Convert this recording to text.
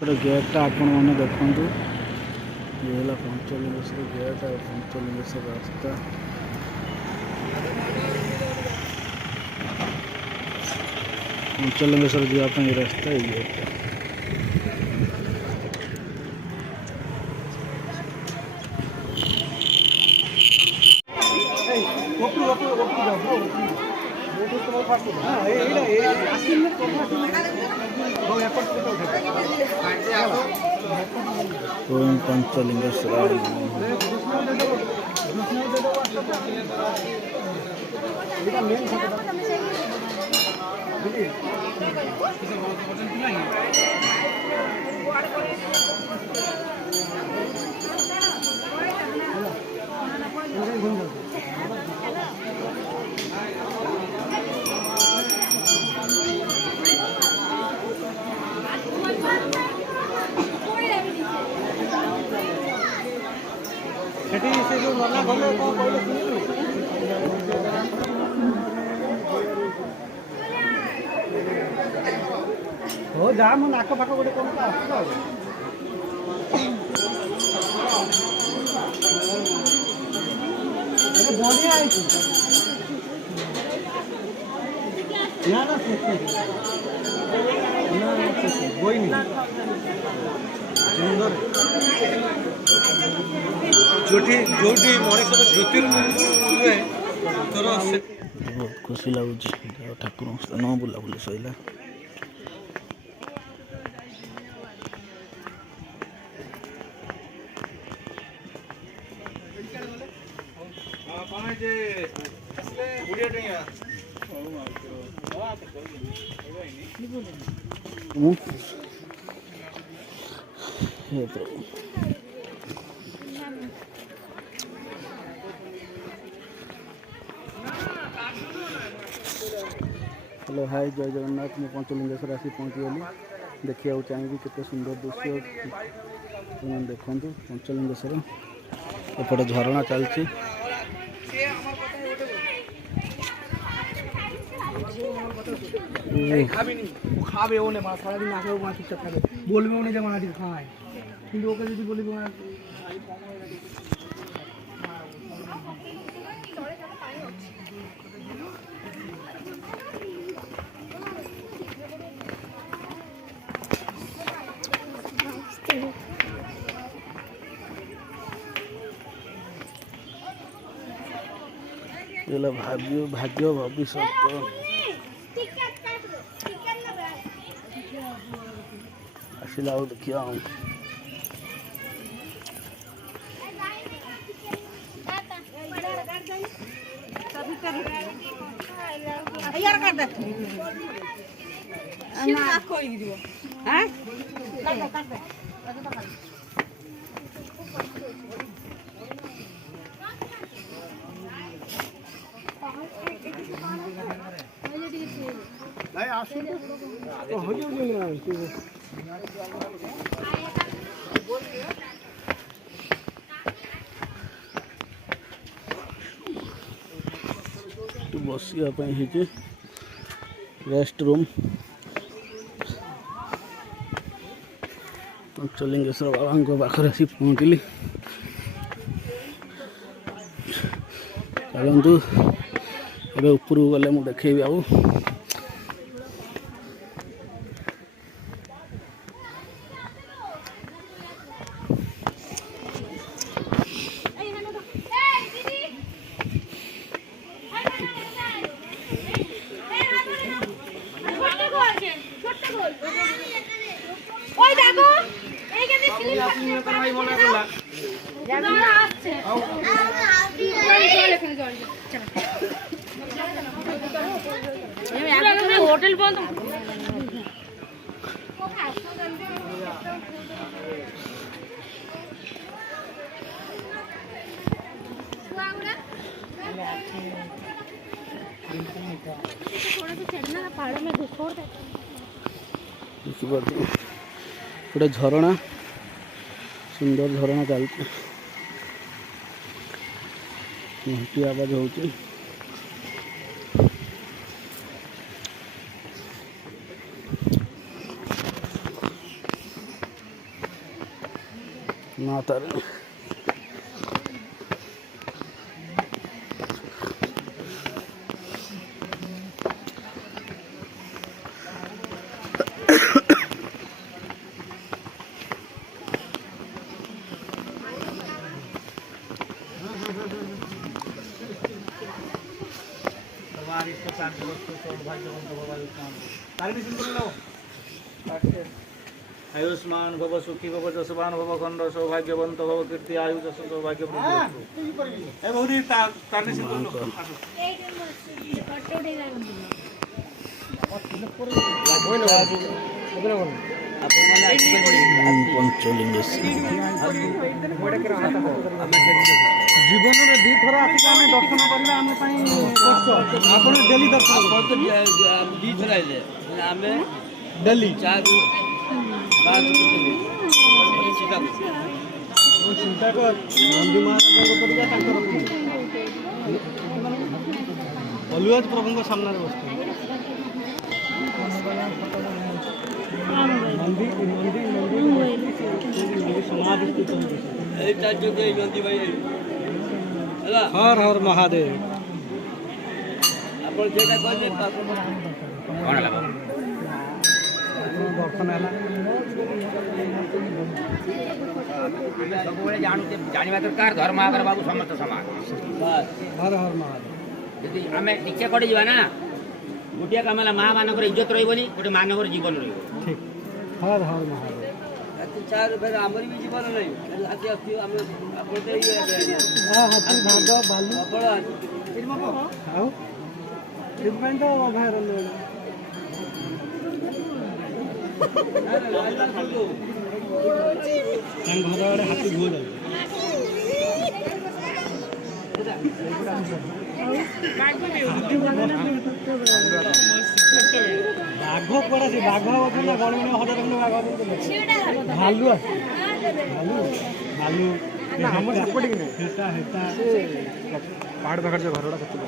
गेटा आपण मैंने देखु ये है पंचलिंगेश्वर गेट और पंचलिंगेश्वर रास्ता पंचलिंगेश्वर जावाई रास्ता ये गेट पंचलिंगेश्वर हो जा मो नाक फाक गोटे कौन बढ़िया ना ना कोई नहीं सुंदर जोटी जोटी मनीष ज्योतिर्मय तोर बहुत खुशी लगुच ठाकुर स्थान बुला बुली सैला हेलो हाय जय जगन्नाथ मैं पंचलिंगेश्वर आसी पहुँची गली देखा चाहिए केते सुंदर दृश्य देखु पंचलिंगेश्वर एपटे झरणा चलती खावे ओने मां सारा दिन आके मां चुपचाप खावे बोलबे ओने जमा आदि खाए কিন্তু ওকে যদি বলি ये भाग्य भाग्य भविष्य आसिला देखिए यार कर दे ना कोई दियो हैं कर दे नहीं आसु तो हो जाएगा बसिया रेस्ट रूम पंचलिंगेश्वर बाबा पाखे आसी पहुँचली चलतु ए ऊपर गले मुझे देखेबी आउ होटल बंद गोटे झरणा सुंदर झरणा चलती घंटी आवाज होती ମା ତାରିଣୀ। आयुष्मान भव सुखी भव जसवान भव खंड सौभाग्यवंत भव कीर्ति आयु जस सौभाग्य ଜୀବନରେ ଦୁଇଥର ଆସିକି ଆମେ ଦର୍ଶନ କରିବା ଆମ ପାଇଁ କଷ୍ଟ। ଆପଣ ଡେଲି ଦର୍ଶନ ଦିଥର ଆଇଲେ ଆମେ ଡେଲି ଚାରୁ ଚିନ୍ତା କର ନନ୍ଦୀ ମହାରାଜଙ୍କ ପରିକା ତାଙ୍କର ଅଲୱାଜ ପ୍ରଭୁଙ୍କ ସାମ୍ନାରେ ବସିଛନ୍ତି। ନନ୍ଦୀ ନନ୍ଦୀ ନନ୍ଦୀ ସମାଧି ଏଇ ଚାରି ଏଇ ନନ୍ଦୀ ଭାଇ ହେଲା ହର ହର ମହାଦେବ। ଆପଣ ଯେଟା କହିଲେ कौन लगा ଦର୍ଶନ ହେଲା ସବୁବେଳେ ଜାଣିବା ଦରକାର ଧର୍ମ ଆଗରେ ବାବୁ ସମସ୍ତ ସମାନ। ହର ହର ମହାଦେବ। ଯଦି ଆମେ ଟିକେ କଟି ଯିବା ନା ଗୋଟିଏ କାମ ହେଲା ମା ମାନଙ୍କର ଇଜ୍ଜତ ରହିବନି, ଗୋଟେ ମାନଙ୍କର ଜୀବନ ରହିବ। ଠିକ ହର ହର ମହାଦେବ। ରାତି ଚାରି ଫେରେ ଆମର ବି ଜୀବନ ନାହିଁ ହାତୀ ଆସି ଆମେ ଆପଣ ତ ଇଏ ହାତୀ ଭାଗ ବାଲୁ ଆପଣ ଆଉ ସେଥିପାଇଁ ତ ଅଭୟାରଣ୍ୟ ତାଙ୍କ ଘର ଆଡ଼େ ହାତୀ ବହୁତ ଅଛି। ବାଘ କୁଆଡ଼େ ଅଛି? ବାଘ ଅଛି ନା ଗଣି ଗଣି ହଜାର ଖଣ୍ଡେ ବାଘ ଭାଲୁ ଅଛି। ଭାଲୁ ଭାଲୁ ଆମର ସେପଟେ କି ନାହିଁ ହେତା ହେତା ପାହାଡ଼ ପାଖରେ ଯୋଉ ଘରଟା ସେପଟେ